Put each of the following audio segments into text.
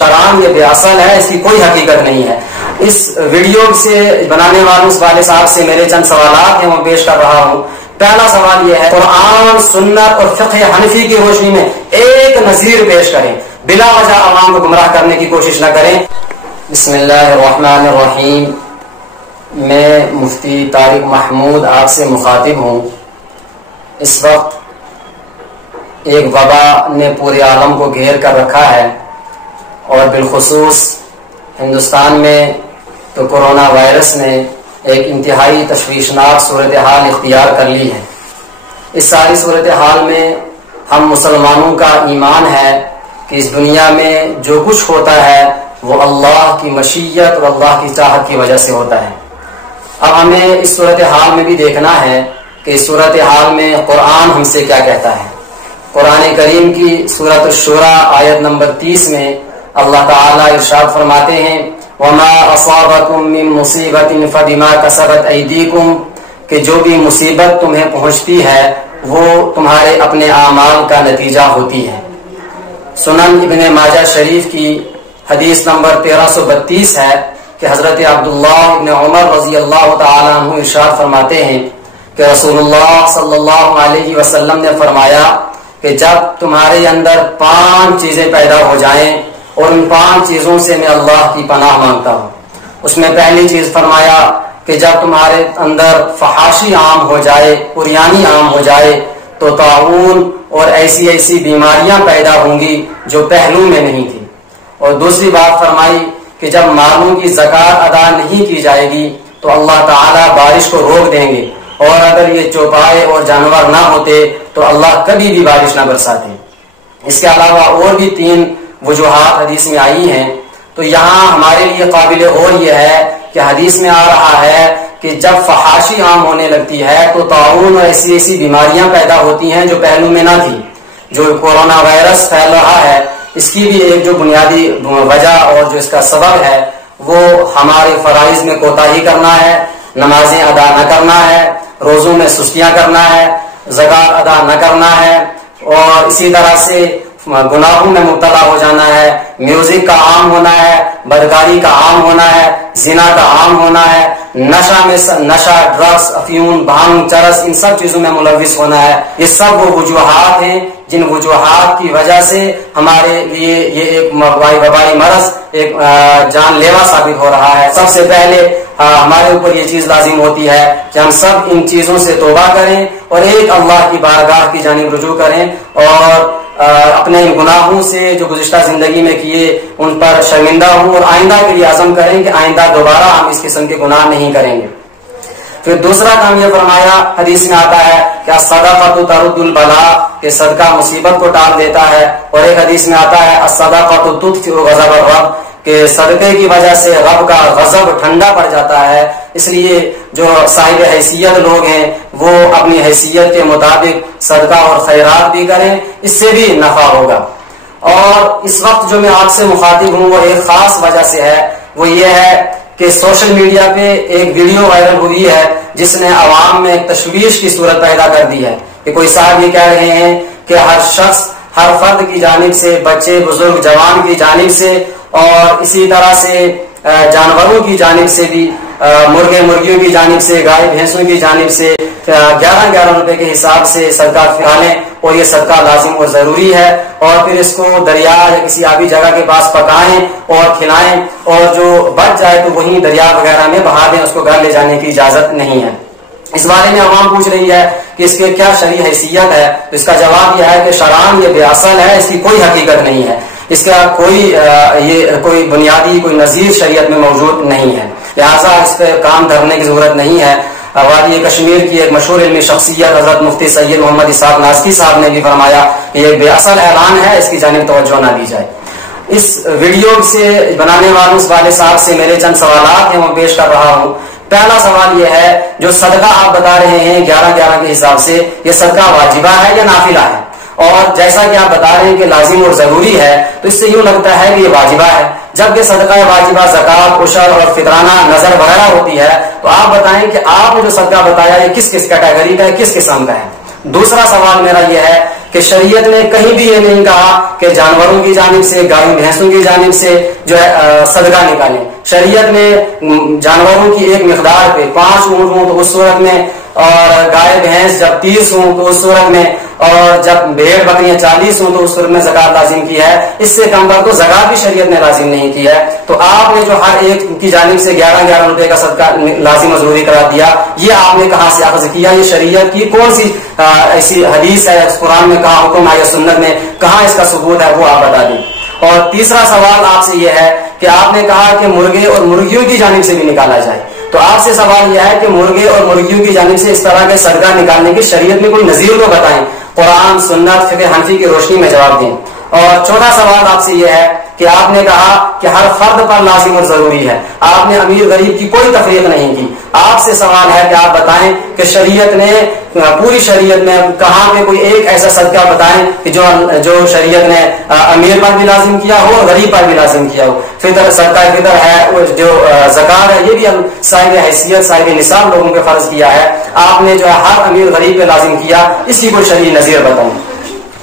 شران یہ بے اصل ہے، اس کی کوئی حقیقت نہیں ہے۔ اس ویڈیو سے بنانے والوں اس والے صاحب سے میرے چند سوالات ہیں وہ پیش کر رہا ہوں۔ پہلا سوال یہ ہے، قرآن، سنت اور فقہ حنفی کی روشنی میں ایک نظیر پیش کریں، بلا وجہ عوام کو گمراہ کرنے کی کوشش نہ کریں۔ بسم اللہ الرحمن الرحیم۔ میں مفتی طارق محمود آپ سے مخاطب ہوں۔ اس وقت ایک وبا نے پورے عالم کو گھیر کر رکھا ہے، اور بالخصوص ہندوستان میں تو کورونا وائرس نے ایک انتہائی تشویشناک صورتحال اختیار کر لی ہے۔ اس ساری صورتحال میں ہم مسلمانوں کا ایمان ہے کہ اس دنیا میں جو کچھ ہوتا ہے وہ اللہ کی مشیت اور اللہ کی چاہت کی وجہ سے ہوتا ہے۔ اب ہمیں اس صورتحال میں بھی دیکھنا ہے کہ اس صورتحال میں قرآن ہم سے کیا کہتا ہے۔ قرآن کریم کی سورۃ الشورى آیت نمبر 30 میں اللہ تعالیٰ ارشاد فرماتے ہیں، وَمَا أَصَابَكُم مِّن مُّصِيبَةٍ فَبِمَا كَسَبَتْ أَيْدِيكُمْ، کہ جو بھی مصیبت تمہیں پہنچتی ہے وہ تمہارے اپنے اعمال کا نتیجہ ہوتی ہے۔ سنن ابن ماجہ شریف کی حدیث نمبر 1332 ہے کہ حضرت عبداللہ ابن عمر رضی اللہ تعالیٰ عنہ ارشاد فرماتے ہیں کہ رسول اللہ صلی اللہ علیہ وسلم نے فرمایا کہ جب تمہارے اندر 5 چیزیں پیدا ہو جائیں اور ان 5 چیزوں سے میں اللہ کی پناہ مانگتا ہوں۔ اس میں پہلی چیز فرمایا کہ جب تمہارے اندر فحاشی عام ہو جائے، عریانی عام ہو جائے، تو طاعون اور ایسی ایسی بیماریاں پیدا ہوں گی جو پہلو میں نہیں تھی۔ اور دوسری بات فرمائی کہ جب مالوں کی زکوٰۃ ادا نہیں کی جائے گی تو اللہ تعالیٰ بارش کو روک دیں گے، اور اگر یہ چوپائے اور جانور نہ ہوتے تو اللہ کبھی بھی بارش نہ برساتے۔ اس کے علاوہ اور بھی 3 وجوہات حدیث میں آئی ہیں۔ تو یہاں ہمارے لیے قابل غور یہ ہے کہ حدیث میں آ رہا ہے کہ جب فحاشی عام ہونے لگتی ہے تو طاعون اور ایسی ایسی بیماریاں پیدا ہوتی ہیں جو پہلو میں نہ تھی۔ جو کورونا وائرس پھیل رہا ہے اس کی بھی ایک جو بنیادی وجہ اور جو اس کا سبب ہے وہ ہمارے فرائض میں کوتاہی کرنا ہے، نمازیں ادا نہ کرنا ہے، روزوں میں سستیاں کرنا ہے، زکوٰۃ ادا نہ کرنا ہے، اور اسی طرح سے گناہوں میں مبتلا ہو جانا ہے، میوزک کا عام ہونا ہے، بدکاری کا عام ہونا ہے، زنا کا عام ہونا ہے، نشہ، ڈرگس، افیون، بھانگ، چرس، ان سب چیزوں میں ملوث ہونا ہے۔ یہ سب وہ وجوہات ہیں جن وجوہات کی وجہ سے ہمارے لیے یہ ایک وبائی مرض ایک جان لیوا ثابت ہو رہا ہے۔ سب سے پہلے ہمارے اوپر یہ چیز لازم ہوتی ہے کہ ہم سب ان چیزوں سے توبہ کریں اور ایک اللہ کی بارگاہ کی جانب رجوع کریں، اور اپنے ان گناہوں سے جو گزشتہ زندگی میں کیے ان پر شرمندہ ہوں، اور آئندہ کے لیے عزم کریں کہ آئندہ دوبارہ ہم اس قسم کے گناہ نہیں کریں گے۔ پھر دوسرا کام یہ فرمایا، حدیث میں آتا ہے کہ الصدقۃ ترد البلاء، کہ صدقہ مصیبت کو ٹال دیتا ہے، اور ایک حدیث میں آتا ہے الصدقۃ تطفئ غضب الرب، کہ صدقے کی وجہ سے رب کا غضب ٹھنڈا پڑ جاتا ہے۔ اس لیے جو صاحب حیثیت لوگ ہیں وہ اپنی حیثیت کے مطابق صدقہ اور خیرات بھی کریں، اس سے بھی نفع ہوگا۔ اور اس وقت جو میں آپ سے مخاطب ہوں وہ ایک خاص وجہ سے ہے، وہ یہ ہے کہ سوشل میڈیا پہ ایک ویڈیو وائرل ہوئی ہے جس نے عوام میں ایک تشویش کی صورت پیدا کر دی ہے کہ کوئی صاحب یہ کہہ رہے ہیں کہ ہر شخص، ہر فرد کی جانب سے، بچے، بزرگ، جوان کی جانب سے، اور اسی طرح سے جانوروں کی جانب سے بھی، مرغے مرغیوں کی جانب سے، گائے بھینسوں کی جانب سے 11 روپے کے حساب سے صدقہ ڈالیں، اور یہ صدقہ لازم اور ضروری ہے، اور پھر اس کو دریا یا کسی آبی جگہ کے پاس پکائیں اور کھلائیں، اور جو بچ جائے تو وہیں دریا وغیرہ میں بہا دیں، اس کو گھر لے جانے کی اجازت نہیں ہے۔ اس بارے میں عوام پوچھ رہی ہے کہ اس کے کیا شرعی حیثیت ہے، تو اس کا جواب یہ ہے کہ شرعاً یہ بے اصل ہے، اس کی کوئی حقیقت نہیں ہے، اس کا کوئی بنیادی کوئی نظیر شریعت میں موجود نہیں ہے، لہٰذا اس پہ کام دھرنے کی ضرورت نہیں ہے۔ وادی کشمیر کی ایک مشہور علمی شخصیت حضرت مفتی سید محمد اسحاق نازکی صاحب نے بھی فرمایا کہ یہ بے اصل اعلان ہے، اس کی جانب توجہ نہ دی جائے۔ اس ویڈیو سے بنانے والوں اس والے صاحب سے میرے چند سوالات ہیں وہ پیش کر رہا ہوں۔ پہلا سوال یہ ہے، جو صدقہ آپ بتا رہے ہیں 11 کے حساب سے، یہ صدقہ واجبہ ہے یا نافلہ ہے؟ اور جیسا کہ آپ بتا رہے ہیں کہ لازم اور ضروری ہے، تو اس سے یوں لگتا ہے کہ یہ واجبہ ہے، جبکہ صدقہ واجبہ زکوٰۃ، عشر اور فطرانہ نظر وغیرہ ہوتی ہے۔ تو آپ بتائیں کہ آپ نے جو صدقہ بتایا یہ کس کیٹیگری کا ہے، کس قسم کا ہے؟ دوسرا سوال میرا یہ ہے کہ شریعت نے کہیں بھی یہ نہیں کہا کہ جانوروں کی جانب سے، گائے بھینسوں کی جانب سے جو ہے صدقہ نکالیں. شریعت نے جانوروں کی ایک مقدار پہ 5 اونٹ ہوں تو اس صورت میں، اور گائے بھینس جب 30 ہوں تو اس صورت میں، اور جب بھیڑ بکریاں 40 ہوں تو اس صورت میں زکات لازم کی ہے. اس سے کم پر تو زکات بھی شریعت نے لازم نہیں کی ہے. تو آپ نے جو ہر ایک کی جانب سے 11-11 روپے کا صدقہ لازم و ضروری کرا دیا، یہ آپ نے کہاں سے اخذ کیا؟ یہ شریعت کی کون سی ایسی حدیث ہے، قرآن میں کہاں حکم ہے یا سنت میں کہاں اس کا ثبوت ہے، وہ آپ بتا دیں. اور تیسرا سوال آپ سے یہ ہے کہ آپ نے کہا کہ مرغے اور مرغیوں کی جانب سے بھی نکالا جائے. تو آپ سے سوال یہ ہے کہ مرغے اور مرغیوں کی جانب سے اس طرح کے صدقہ نکالنے کی شریعت میں کوئی نظیر کو بتائیں، قرآن سنت فقہ حنفی کی روشنی میں جواب دیں. اور چوتھا سوال آپ سے یہ ہے کہ آپ نے کہا کہ ہر فرد پر لازم اور ضروری ہے، آپ نے امیر غریب کی کوئی تفریق نہیں کی. آپ سے سوال ہے کہ آپ بتائیں کہ شریعت نے، پوری شریعت میں کہاں پہ کوئی ایک ایسا صدقہ بتائیں کہ جو شریعت نے امیر پر بھی لازم کیا ہو اور غریب پر بھی لازم کیا ہو. فطر، صدقہ فطر ہے، جو زکات ہے، یہ بھی صاحب حیثیت صاحب نصاب لوگوں پہ فرض کیا ہے. آپ نے جو ہے ہر امیر غریب پہ لازم کیا، اس کی کوئی شرعی نظیر بتائیں.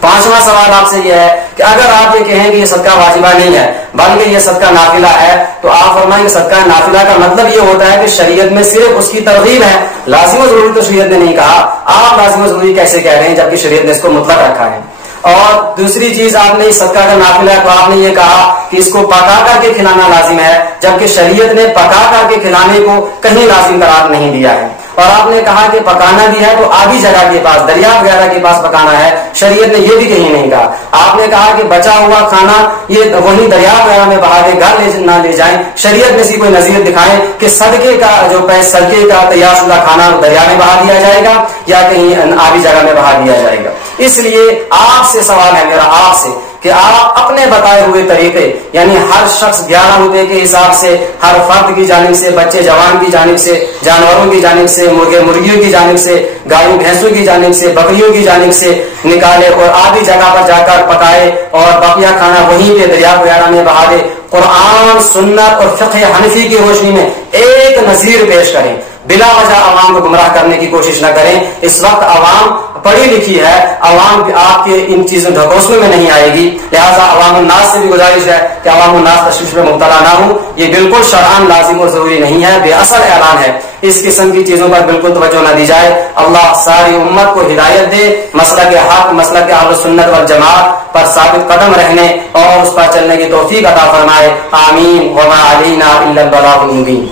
پانچواں سوال آپ سے یہ ہے کہ اگر آپ یہ کہیں کہ یہ صدقہ واجبہ نہیں ہے بلکہ یہ صدقہ نافلہ ہے، تو آپ فرمائیں کہ صدقہ نافلہ کا مطلب یہ ہوتا ہے کہ شریعت میں صرف اس کی ترغیب ہے، لازم و ضروری تو شریعت نے نہیں کہا. آپ لازم و ضروری کیسے کہہ رہے ہیں جبکہ شریعت نے اس کو مطلق رکھا ہے؟ اور دوسری چیز، آپ نے صدقہ کا نافلہ ہے تو آپ نے یہ کہا کہ اس کو پکا کر کے کھلانا لازم ہے، جبکہ شریعت نے پکا کر کے کھلانے کو کہیں لازم قرار نہیں دیا ہے. اور آپ نے کہا کہ پکانا بھی ہے تو آبی جگہ کے پاس، دریا وغیرہ کے پاس پکانا ہے، شریعت نے یہ بھی کہیں نہیں کہا. آپ نے کہا کہ بچا ہوا کھانا یہ وہی دریا وغیرہ میں بہا کے گھر نہ لے جائیں، شریعت میں سے کوئی نظیر دکھائیں کہ صدقے کا جو صدقے کا تیار شدہ کھانا دریا میں بہا دیا جائے گا یا کہیں آبی جگہ میں بہا دیا جائے گا. اس لیے آپ سے سوال ہے میرا آپ سے کہ آپ اپنے بتائے ہوئے طریقے، یعنی ہر شخص 11 روپے کے حساب سے، ہر فرد کی جانب سے، بچے جوان کی جانب سے، جانوروں کی جانب سے، مرغے مرغیوں کی جانب سے، گائے بھینسوں کی جانب سے، بکریوں کی جانب سے نکالے اور آدھی جگہ پر جا کر پکائے اور بقیہ کھانا وہیں پہ دریا وغیرہ میں بہا دے. قرآن سنت اور فقہ حنفی کی روشنی میں ایک نظیر پیش کریں، بلا وجہ عوام کو گمراہ کرنے کی کوشش نہ کریں. اس وقت عوام پڑھی لکھی ہے، عوام آپ کے ان چیزوں ڈھکوسلے میں نہیں آئے گی، لہذا عوام الناس سے بھی گزارش ہے کہ عوام الناس تشویش میں مبتلا نہ ہوں. یہ بالکل شرعاً لازم اور ضروری نہیں ہے، بے اثر اعلان ہے. اس قسم کی چیزوں پر بالکل توجہ نہ دی جائے. اللہ ساری امت کو ہدایت دے، مسلک حق، مسلک اہل سنت والجماعت پر ثابت قدم رہنے اور اس پر چلنے کی توفیق عطا فرمائے. آمین. وما علینا الا البلاغ المبین.